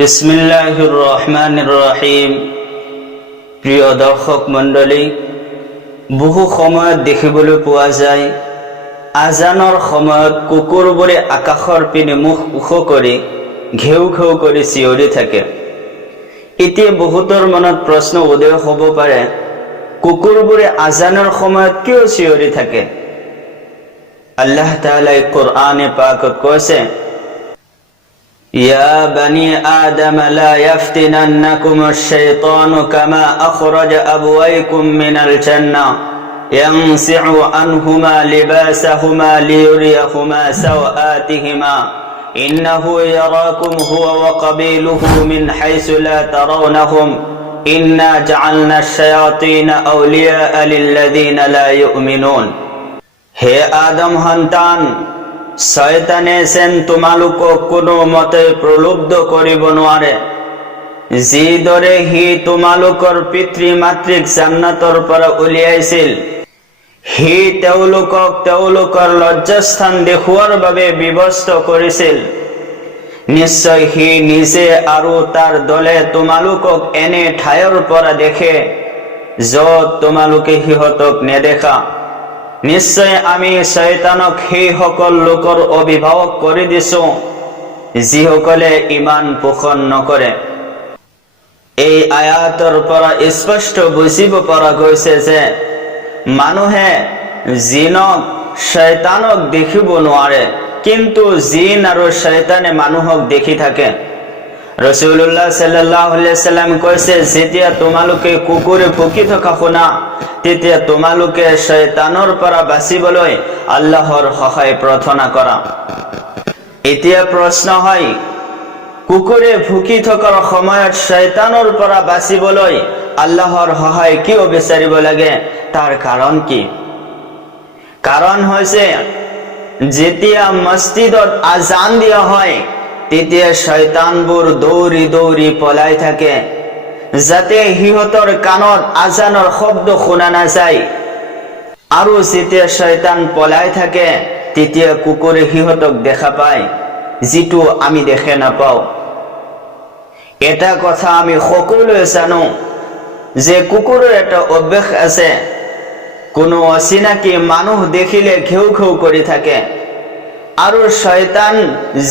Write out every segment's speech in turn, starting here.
বিসমিল্লাহিৰ ৰহমানিৰ ৰহিম। প্ৰিয় দৰ্শক মণ্ডলী, বহু সময়ত দেখিবলৈ পোৱা যায় আজানৰ সময়ত কুকুৰবোৰে আকাশৰ পিনে মুখ ওখ কৰি ঘেউ ঘেউ কৰি চিঞৰি থাকে। এতিয়া বহুতৰ মনত প্ৰশ্ন উদয় হ'ব পাৰে, কুকুৰবোৰে আজানৰ সময়ত কিয় চিঞৰি থাকে? আল্লাহ তাআলাই কোরআনে পাকত কৈছে, يا بني آدم لا يفتننكم الشيطان كما أخرج أبويكم من الجنة ينزع عنهما لباسهما ليريهما سوآتهما إنه يراكم هو وقبيله من حيث لا ترونهم إنا جعلنا الشياطين أولياء للذين لا يؤمنون। হে আদম সন্তান, শয়তানে যেন তোমালোকক কোনো মতে প্ৰলুব্ধ কৰিব নোৱাৰে। যিদৰে সি তোমালোকৰ পিতৃ মাতৃক জান্নাতৰ পৰা উলিয়াইছিল, সি তেওঁলোকক তেওঁলোকৰ লজ্জাস্থান দেখুৱাৰ বাবে ব্যৱস্থা কৰিছিল। নিশ্চয় সি নিজে আৰু তাৰ দলে তোমালোকক এনে ঠাইৰ পৰা দেখে য'ত তোমালোকে সিহঁতক নেদেখা। নিশ্চয় আমি শয়তানক সেই সকল লোকৰ অভিভাৱক কৰি দিছো যিসকলে ইমান পোষণ নকৰে। এই আয়াতৰ পৰা স্পষ্ট বুজিব পৰা গৈছে যে মানুহে জিনক শয়তানক দেখিব নোৱাৰে, কিন্তু জিন আৰু শয়তানে মানুহক দেখি থাকে। ৰাসূলুল্লাহ সাল্লাল্লাহু আলাইহি ওয়াসাল্লাম কৈছে, যেতিয়া তোমালোকে কুকুৰে ভুকি থকা শুনা, তেতিয়া তোমালোকে শয়তানৰ পৰা বাচিবলৈ আল্লাহৰ সহায় প্ৰাৰ্থনা কৰা। এতিয়া প্ৰশ্ন হয়, কুকুৰে ভুকি থকাৰ সময়ত শয়তানৰ পৰা বাচিবলৈ আল্লাহৰ সহায় কিয় বিচাৰিব লাগে? তাৰ কাৰণ কি? কাৰণ হৈছে, যেতিয়া মছজিদত আজান দিয়া হয় তেতিয়া শয়তানবোৰ দৌৰি দৌৰি পলাই থাকে, যাতে সিহঁতৰ কাণত আজানৰ শব্দ শুনা নাযায়। আৰু যেতিয়া শয়তান পলাই থাকে তেতিয়া কুকুৰে সিহঁতক দেখা পায়, যিটো আমি দেখে নাপাওঁ। এটা কথা আমি সকলোৱে জানো যে কুকুৰৰ এটা অভ্যাস আছে, কোনো অচিনাকি মানুহ দেখিলে ঘেউ ঘেউ কৰি থাকে। আৰু শয়তান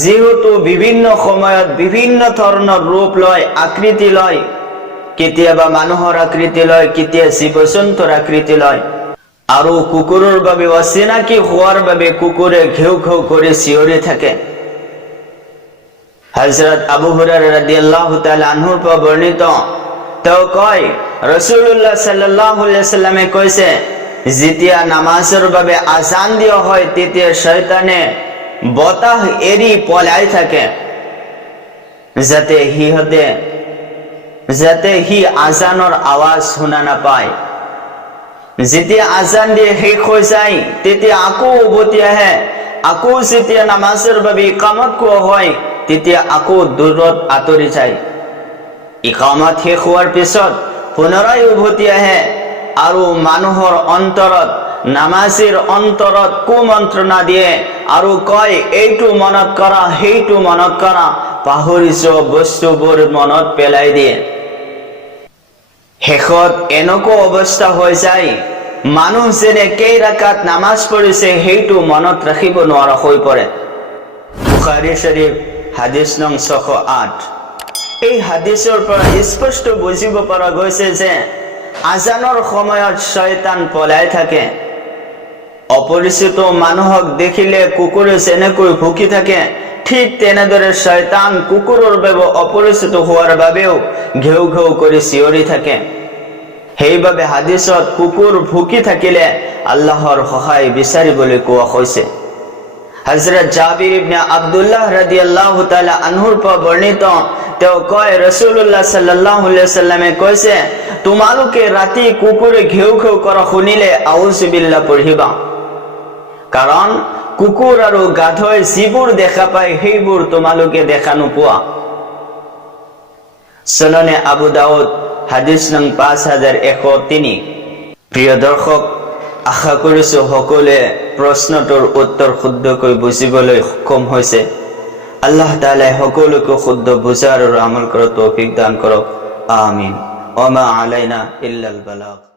যিহেতু বিভিন্ন সময়ত বিভিন্ন ধৰণৰ ৰূপ লয়, আকৃতি লয়, কেতিয়াবা মানুহৰ আকৃতি লয়, কেতিয়াবা জীৱ-জন্তুৰ আকৃতি লয়। আৰু কুকুৰৰ বাবে অচিনাকি হোৱাৰ বাবে কুকুৰে ঘেউ ঘেউ কৰি চিঞৰি থাকে। হযৰত আবু হুৰায়ৰা ৰাদিয়াল্লাহু তাআলা আনহুৰ পৰা বৰ্ণিত, তেওঁ কয়, ৰাসূলুল্লাহ সাল্লাল্লাহু আলাইহি ওয়াসাল্লামে কৈছে, যেতিয়া নামাজৰ বাবে আজান দিয়া হয় তেতিয়া শয়তানে বতাহ এৰি পলাই থাকে, যাতে সি আজানৰ আৱাজ শুনা নাপায়। যেতিয়া আজান দিয়ে শেষ হৈ যায় তেতিয়া আকৌ উভতি আহে। আকৌ যেতিয়া নামাজৰ বাবে ইকামত কোৱা হয় তেতিয়া আকৌ দূৰত আঁতৰি যায়। ইকামত শেষ হোৱাৰ পিছত পুনৰাই উভতি আহে আৰু মানুহৰ অন্তৰত, নামাজীৰ অন্তৰত কুমন্ত্ৰণা দিয়ে আৰু কয়, এইটো মনত কৰা, সেইটো মনত কৰা, পাহৰি যোৱা বস্তুবোৰ মনত পেলাই দিয়ে। শেষত এনেকুৱা অৱস্থা হৈ যায়, মানুহ যেনে কেই ৰাকাত নামাজ পঢ়িছে সেইটো মনত ৰাখিব নোৱাৰা হৈ পৰে। বুখাৰী শৰীফ হাদিছ নং 608। এই হাদিছৰ পৰা স্পষ্ট বুজিব পৰা গৈছে যে আজানৰ সময়ত শয়তান পলাই থাকে। অপৰিচিত মানুহক দেখিলে কুকুৰে যেনেকৈ ভুকি থাকে, ঠিক তেনেদৰে শয়তান কুকুৰৰ বাবে অপৰিচিত হোৱাৰ বাবেও ঘেউ ঘেউ কৰি চিঞৰি থাকে। সেইবাবে হাদিছত কুকুৰ ভুকি থাকিলে আল্লাহৰ সহায় বিচাৰিবলৈ কোৱা হৈছে। হযৰত জাবিৰ ইবনে আব্দুল্লাহ ৰাদিয়াল্লাহু তাআলা আনহুৰ পৰা বৰ্ণিত, তেওঁ কয়, ৰাসূলুল্লাহ সাল্লাল্লাহু আলাইহি ওয়াসাল্লামে কৈছে, তোমালোকে ৰাতি কুকুৰে ঘেউ ঘেউ কৰা শুনিলে আউযু বিল্লাহ পঢ়িবা, কাৰণ কুকুৰ আৰু গাধই যিবোৰ দেখা পায় সেইবোৰ তোমালোকে দেখা নোপোৱা। সুনানে আবু দাউদ হাদিছ নং 5103। প্ৰিয় দৰ্শক, আশা কৰিছো সকলোৱে প্ৰশ্নটোৰ উত্তৰ শুদ্ধকৈ বুজিবলৈ সক্ষম হৈছে। আল্লাহ তাআলা সকলকে শুদ্ধ বুঝার ও আমল করার তৌফিক দান করো। আমিন। ওয়া মা আলাইনা ইল্লাল বালাগ।